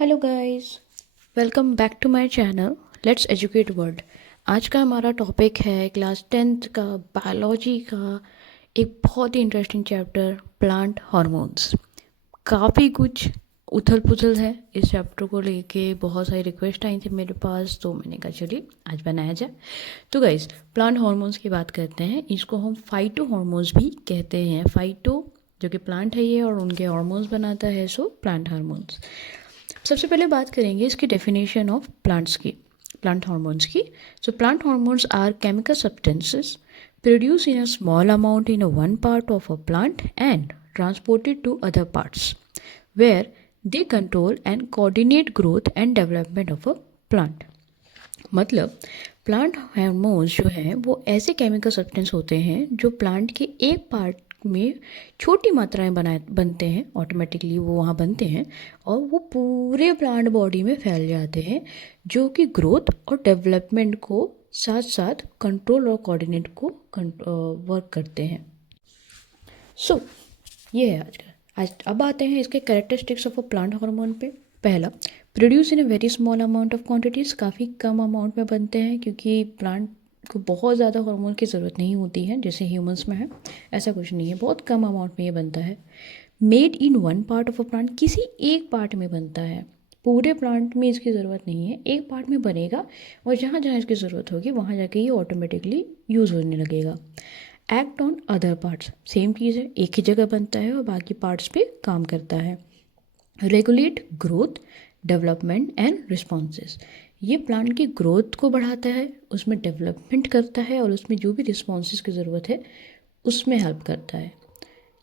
Hello guys, welcome back to my channel let's educate world. आज का हमारा topic है क्लास 10th का बायोलॉजी का एक बहुत ही इंटरेस्टिंग चैप्टर प्लांट हार्मोन्स। काफ़ी कुछ उथल पुथल है इस चैप्टर को लेके, बहुत सारी रिक्वेस्ट आई थी मेरे पास, तो मैंने कहा चलिए आज बनाया जाए। तो गाइस, प्लांट हार्मोन्स की बात करते हैं। इसको हम फाइटो हार्मोन्स भी कहते हैं। फाइटो जो कि प्लांट है ये, और उनके हार्मोन्स बनाता है, सो प्लांट हार्मोन्स। सबसे पहले बात करेंगे इसकी डेफिनेशन ऑफ प्लांट्स की, प्लांट हार्मोन्स की। So plant hormones are chemical substances produced in a small amount in a one part of a plant and transported to other parts where they control and coordinate growth and development of a plant। मतलब plant hormones जो हैं वो ऐसे chemical substance होते हैं जो plant के एक पार्ट में छोटी मात्रा में बनते हैं, ऑटोमेटिकली वो वहाँ बनते हैं और वो पूरे प्लांट बॉडी में फैल जाते हैं, जो कि ग्रोथ और डेवलपमेंट को साथ साथ कंट्रोल और कोऑर्डिनेट को वर्क करते हैं। सो ये है आज अब आते हैं इसके characteristics of a plant hormone पे। पहला, produce in a very small amount of quantities, काफ़ी कम अमाउंट में बनते हैं क्योंकि प्लांट को बहुत ज़्यादा हार्मोन की ज़रूरत नहीं होती है जैसे ह्यूमंस में है। ऐसा कुछ नहीं है, बहुत कम अमाउंट में ये बनता है। Made in one part of a plant, किसी एक पार्ट में बनता है, पूरे प्लांट में इसकी ज़रूरत नहीं है, एक पार्ट में बनेगा और जहाँ जहाँ इसकी ज़रूरत होगी वहाँ जाके ये ऑटोमेटिकली यूज़ होने लगेगा। Act on other parts, same चीज़ है, एक ही जगह बनता है और बाकी पार्ट्स पे काम करता है। Regulate growth, development and responses, ये प्लांट की ग्रोथ को बढ़ाता है, उसमें डेवलपमेंट करता है और उसमें जो भी रिस्पॉन्सेस की ज़रूरत है उसमें हेल्प करता है।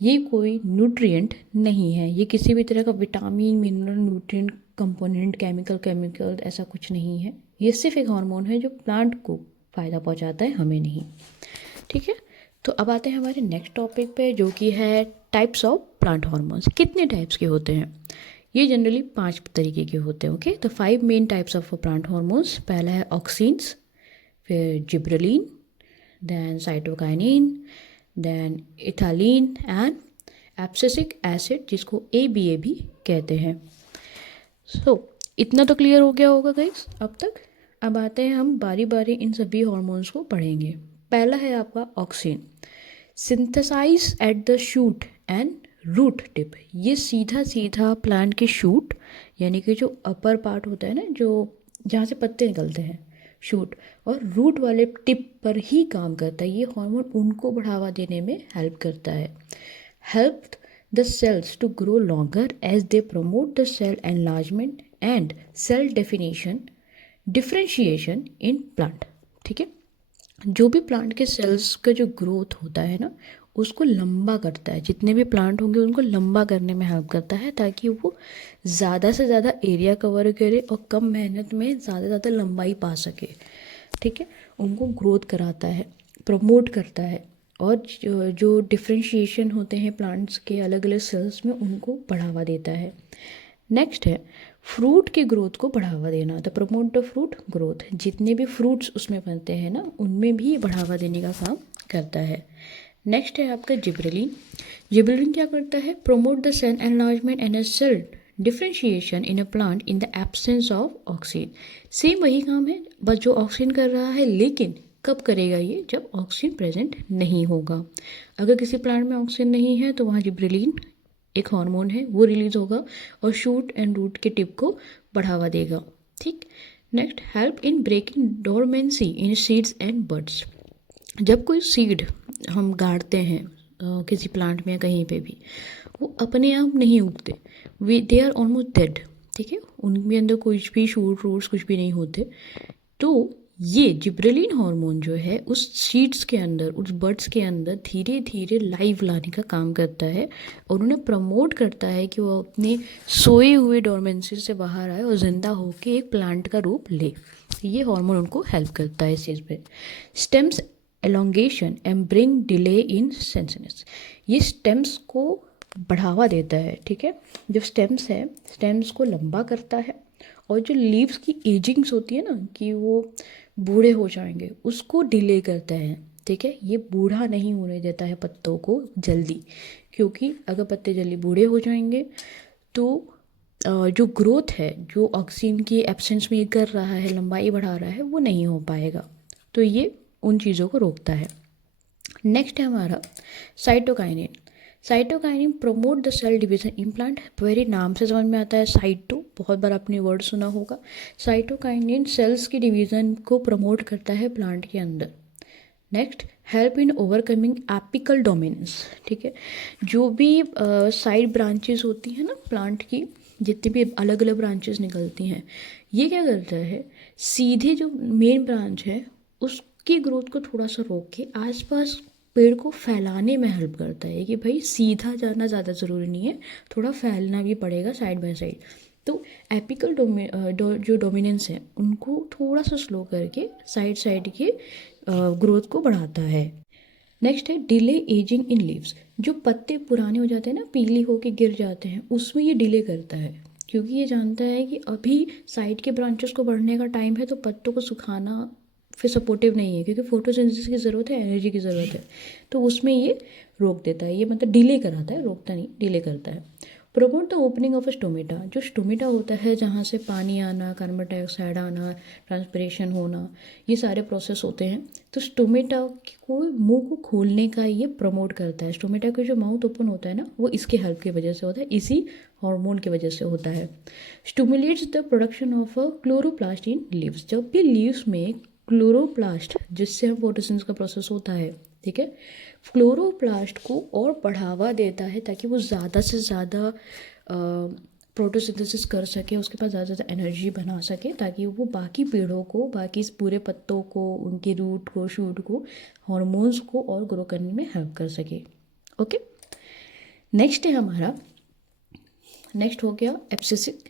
ये कोई न्यूट्रिएंट नहीं है, ये किसी भी तरह का vitamin, mineral, nutrient, component, chemical ऐसा कुछ नहीं है। ये सिर्फ एक हार्मोन है जो प्लांट को फ़ायदा पहुंचाता है, हमें नहीं। ठीक है, तो अब आते हैं हमारे नेक्स्ट टॉपिक पे जो कि है टाइप्स ऑफ प्लांट हार्मोन्स। कितने टाइप्स के होते हैं? ये जनरली 5 तरीके के होते हैं। ओके, तो 5 main types of plant hormones. पहला है ऑक्सिन्स, फिर gibberellin, then cytokinin, then ethylene and abscisic acid, जिसको ABA भी कहते हैं। सो इतना तो क्लियर हो गया होगा गाइस अब तक। अब आते हैं हम बारी बारी इन सभी हॉर्मोन्स को पढ़ेंगे। पहला है आपका auxin, synthesize at the shoot and root tip. ये सीधा सीधा प्लांट के शूट यानी कि जो अपर पार्ट होता है ना, जो जहाँ से पत्ते निकलते हैं, शूट और रूट वाले टिप पर ही काम करता है। ये हार्मोन उनको बढ़ावा देने में हेल्प करता है। Help the cells to grow longer as they promote the cell enlargement and cell definition differentiation in plant. ठीक है, जो भी प्लांट के सेल्स का जो ग्रोथ होता है ना, उसको लंबा करता है, जितने भी प्लांट होंगे उनको लंबा करने में हेल्प करता है ताकि वो ज़्यादा से ज़्यादा एरिया कवर करे और कम मेहनत में ज़्यादा से ज़्यादा लंबाई पा सके। ठीक है, उनको ग्रोथ कराता है, प्रमोट करता है और जो डिफ्रेंशिएशन होते हैं प्लांट्स के अलग अलग सेल्स में, उनको बढ़ावा देता है। नेक्स्ट है फ्रूट की ग्रोथ को बढ़ावा देना, the promote the fruit growth. जितने भी फ्रूट्स उसमें बनते हैं ना, उनमें भी बढ़ावा देने का काम करता है। नेक्स्ट है आपका जिब्रेलिन। जिब्रेलिन क्या करता है? Promote the cell enlargement and cell differentiation in a plant in the absence of oxygen. Same वही काम है, बस जो ऑक्सीजन कर रहा है, लेकिन कब करेगा ये? जब ऑक्सीजन प्रेजेंट नहीं होगा। अगर किसी प्लांट में ऑक्सीजन नहीं है तो वहाँ जिब्रेलिन एक हार्मोन है, वो रिलीज होगा और शूट एंड रूट के टिप को बढ़ावा देगा। ठीक, next help in breaking dormancy in seeds and buds. जब कोई सीड हम गाड़ते हैं किसी प्लांट में या कहीं पे भी, वो अपने आप नहीं उगते, वे दे आर ऑलमोस्ट डेड। ठीक है, उनके अंदर कुछ भी शूट रूट्स कुछ भी नहीं होते। तो ये जिब्रेलिन हार्मोन जो है उस सीड्स के अंदर, उस बड्स के अंदर धीरे धीरे लाइव लाने का काम करता है और उन्हें प्रमोट करता है कि वो अपने सोए हुए डोरमेंसी से बाहर आए और जिंदा होकर एक प्लांट का रूप ले। ये हार्मोन उनको हेल्प करता है इस चीज़ पे। Stems elongation and bring delay in senescence, ये स्टेम्स को बढ़ावा देता है। ठीक है, जो स्टेम्स है, स्टेम्स को लंबा करता है और जो लीव्स की एजिंग्स होती है ना, कि वो बूढ़े हो जाएंगे, उसको डिले करता है। ठीक है, ये बूढ़ा नहीं होने देता है पत्तों को जल्दी, क्योंकि अगर पत्ते जल्दी बूढ़े हो जाएंगे तो जो ग्रोथ है, जो ऑक्सीजन की एब्सेंस में ये कर रहा है, लंबाई बढ़ा रहा है, वो नहीं हो पाएगा। तो ये उन चीज़ों को रोकता है। नेक्स्ट है हमारा cytokinin. Cytokinin promote the cell division in plant. Very नाम से समझ में आता है, साइटो, बहुत बार आपने वर्ड सुना होगा। साइटोकाइनिन सेल्स की डिवीजन को प्रमोट करता है प्लांट के अंदर। Next, help in overcoming apical dominance. ठीक है, जो भी साइड ब्रांचेस होती हैं ना प्लांट की, जितनी भी अलग अलग ब्रांचेस निकलती हैं, ये क्या करता है, सीधे जो मेन ब्रांच है उसकी ग्रोथ को थोड़ा सा रोक के आसपास पेड़ को फैलाने में हेल्प करता है कि भाई सीधा जाना ज़्यादा ज़रूरी नहीं है, थोड़ा फैलना भी पड़ेगा साइड बाय साइड। तो एपिकल जो डोमिनेंस है उनको थोड़ा सा स्लो करके साइड साइड के ग्रोथ को बढ़ाता है। नेक्स्ट है डिले एजिंग इन लीव्स। जो पत्ते पुराने हो जाते हैं ना, पीली होके गिर जाते हैं, उसमें ये डिले करता है, क्योंकि ये जानता है कि अभी साइड के ब्रांचेस को बढ़ने का टाइम है, तो पत्तों को सुखाना फिर सपोर्टिव नहीं है, क्योंकि फोटोसिंथेसिस की ज़रूरत है, एनर्जी की ज़रूरत है। तो उसमें ये रोक देता है, ये मतलब डिले कराता है, रोकता नहीं, डिले करता है। Promote the opening of stomata. जो स्टोमेटा होता है, जहाँ से पानी आना, कार्बन डाइऑक्साइड आना, ट्रांसपिरेशन होना, ये सारे प्रोसेस होते हैं। तो स्टोमेटा को, मुंह को खोलने का ये प्रमोट करता है। स्टोमेटा का जो माउथ ओपन होता है ना, वो इसके हेल्प की वजह से होता है, इसी हार्मोन की वजह से होता है। Stimulates the production of chloroplast in leaves. जब भी लीव्स में क्लोरोप्लास्ट, जिससे हम फोटोसिंथेसिस का प्रोसेस होता है, ठीक है, क्लोरोप्लास्ट को और बढ़ावा देता है ताकि वो ज़्यादा से ज़्यादा फोटोसिंथेसिस कर सके, उसके पास ज़्यादा से ज़्यादा एनर्जी बना सके, ताकि वो बाकी पेड़ों को, बाकी इस पूरे पत्तों को, उनके रूट को, शूट को, हॉर्मोन्स को और ग्रो करने में हेल्प कर सके। ओके, नेक्स्ट है हमारा, नेक्स्ट हो गया abscisic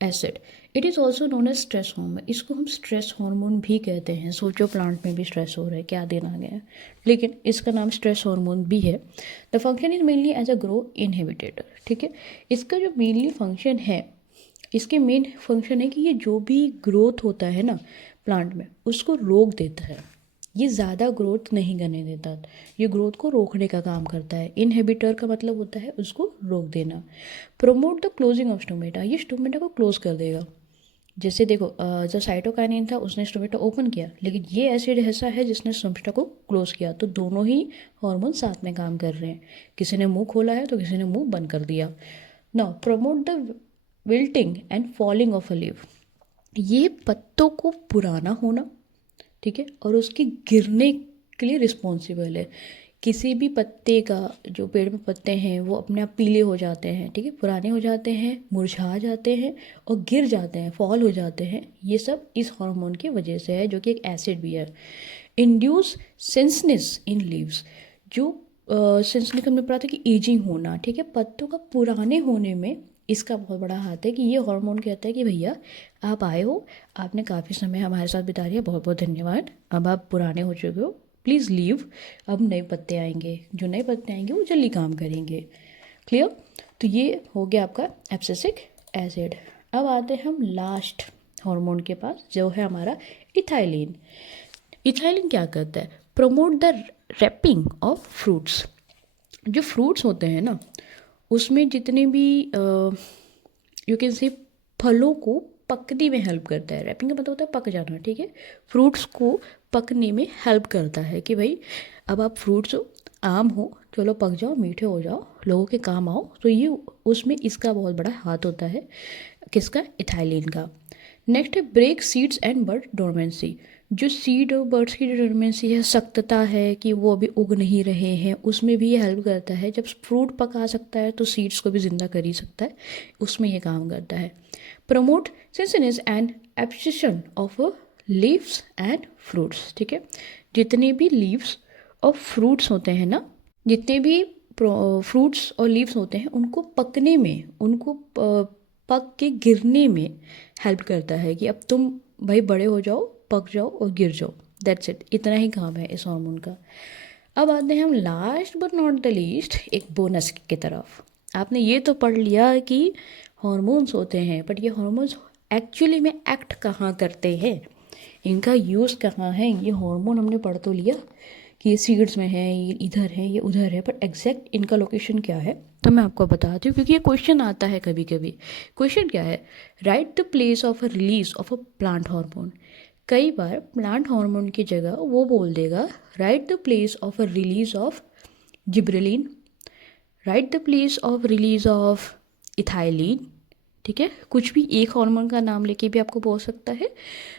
acid. It is also known as stress hormone. इसको हम स्ट्रेस हार्मोन भी कहते हैं। सोचो प्लांट में भी स्ट्रेस हो रहा है, क्या दिन आ गया है, लेकिन इसका नाम स्ट्रेस हार्मोन भी है। The function is mainly as a grow inhibitor. ठीक है, इसका जो मेनली फंक्शन है, इसके मेन फंक्शन है कि ये जो भी ग्रोथ होता है ना प्लांट में, उसको रोक देता है। ये ज़्यादा ग्रोथ नहीं करने देता, ये ग्रोथ को रोकने का काम करता है। इनहिबिटर का मतलब होता है उसको रोक देना। Promote the closing of stomata. ये स्टोमेटा को क्लोज कर देगा। जैसे देखो, जब साइटोकाइनिन था उसने स्टोमेटा ओपन किया, लेकिन ये एसिड ऐसा है जिसने स्टोमेटा को क्लोज किया। तो दोनों ही हार्मोन साथ में काम कर रहे हैं। किसी ने मुंह खोला है तो किसी ने मुंह बंद कर दिया। Now promote the wilting and falling of a leaf. ये पत्तों को पुराना होना, ठीक है, और उसके गिरने के लिए रिस्पॉन्सिबल है। किसी भी पत्ते का, जो पेड़ में पत्ते हैं वो अपने आप पीले हो जाते हैं, ठीक है, पुराने हो जाते हैं, मुरझा जाते हैं और गिर जाते हैं, फॉल हो जाते हैं, ये सब इस हार्मोन की वजह से है, जो कि एक एसिड भी है। Induce senescence in leaves. जो सेंसनेस हमने पढ़ा था कि एजिंग होना, ठीक है, पत्तों का पुराने होने में इसका बहुत बड़ा हाथ है। कि ये हार्मोन कहता है कि भैया आप आए हो, आपने काफ़ी समय हमारे साथ बिता लिया, बहुत बहुत धन्यवाद, अब आप पुराने हो चुके हो, प्लीज़ लीव, अब नए पत्ते आएंगे, जो नए पत्ते आएंगे वो जल्दी काम करेंगे। क्लियर? तो ये हो गया आपका एब्सिसिक एसिड। अब आते हैं हम लास्ट हार्मोन के पास, जो है हमारा इथाइलिन। इथाइलिन क्या करता है? Promote the ripening of fruits. जो फ्रूट्स होते हैं ना, उसमें जितने भी यू कैन से फलों को पकने में हेल्प करता है। रैपिंग का मतलब होता है पक जाना, ठीक है, फ्रूट्स को पकने में हेल्प करता है कि भाई अब आप फ्रूट्स हो, आम हो, चलो पक जाओ, मीठे हो जाओ, लोगों के काम आओ। तो ये उसमें इसका बहुत बड़ा हाथ होता है, किसका? इथाइलिन का। नेक्स्ट है break seeds and bud dormancy. जो सीड और बर्ड्स की जो डोरमेंसी है, सख्तता है कि वो अभी उग नहीं रहे हैं, उसमें भी ये हेल्प करता है। जब फ्रूट पका सकता है तो सीड्स को भी ज़िंदा कर ही सकता है, उसमें ये काम करता है। Promote senescence and abscission of leaves and fruits. ठीक है, जितने भी लीव्स और फ्रूट्स होते हैं ना, जितने भी फ्रूट्स और लीव्स होते हैं, उनको पकने में, उनको पक के गिरने में हेल्प करता है कि अब तुम भाई बड़े हो जाओ, पक जाओ और गिर जाओ। दैट्स इट, इतना ही काम है इस हार्मोन का। अब आते हैं हम last but not the least एक बोनस की तरफ। आपने ये तो पढ़ लिया कि हार्मोन्स होते हैं, बट ये हार्मोन्स एक्चुअली में एक्ट कहाँ करते हैं, इनका यूज़ कहाँ है। ये हार्मोन हमने पढ़ तो लिया कि ये सीड्स में है, ये इधर है, ये उधर है, पर एग्जैक्ट इनका लोकेशन क्या है तो मैं आपको बताती हूँ, क्योंकि ये क्वेश्चन आता है कभी कभी। क्वेश्चन क्या है, right the place of a release of a plant hormone. कई बार प्लांट हार्मोन की जगह वो बोल देगा right the place of a release of gibberellin, right the place of release of ethylene. ठीक है, कुछ भी एक हार्मोन का नाम लेके भी आपको बोल सकता है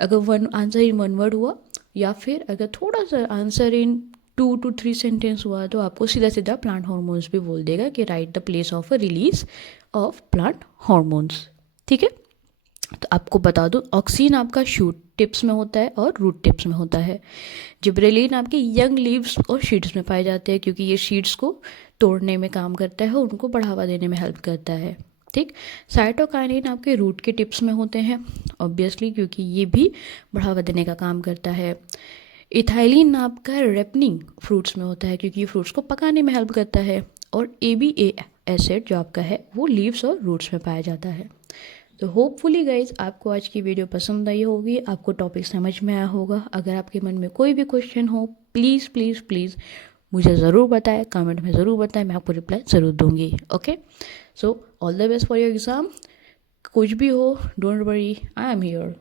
अगर one answer in one word हुआ, या फिर अगर थोड़ा सा आंसर इन 2 to 3 सेंटेंस हुआ तो आपको सीधा सीधा प्लांट हार्मोन्स भी बोल देगा कि right the place of a release of plant hormones. ठीक है, तो आपको बता दूं ऑक्सीन आपका शूट टिप्स में होता है और रूट टिप्स में होता है। जिब्रेलिन आपके यंग लीव्स और शीड्स में पाए जाते हैं, क्योंकि ये शीड्स को तोड़ने में काम करता है, उनको बढ़ावा देने में हेल्प करता है। ठीक, साइटोकाइनिन आपके रूट के टिप्स में होते हैं ऑब्वियसली, क्योंकि ये भी बढ़ावा देने का काम करता है। इथाइलिन आपका रेपनिंग फ्रूट्स में होता है, क्योंकि ये फ्रूट्स को पकाने में हेल्प करता है। और ABA एसिड जो आपका है वो लीव्स और रूट्स में पाया जाता है। तो होपफुली गाइज आपको आज की वीडियो पसंद आई होगी, आपको टॉपिक समझ में आया होगा। अगर आपके मन में कोई भी क्वेश्चन हो प्लीज़ प्लीज़ प्लीज़ मुझे ज़रूर बताएं, कमेंट में ज़रूर बताएं, मैं आपको रिप्लाई ज़रूर दूंगी। Okay, so all the best for your exam. कुछ भी हो don't worry, I am here.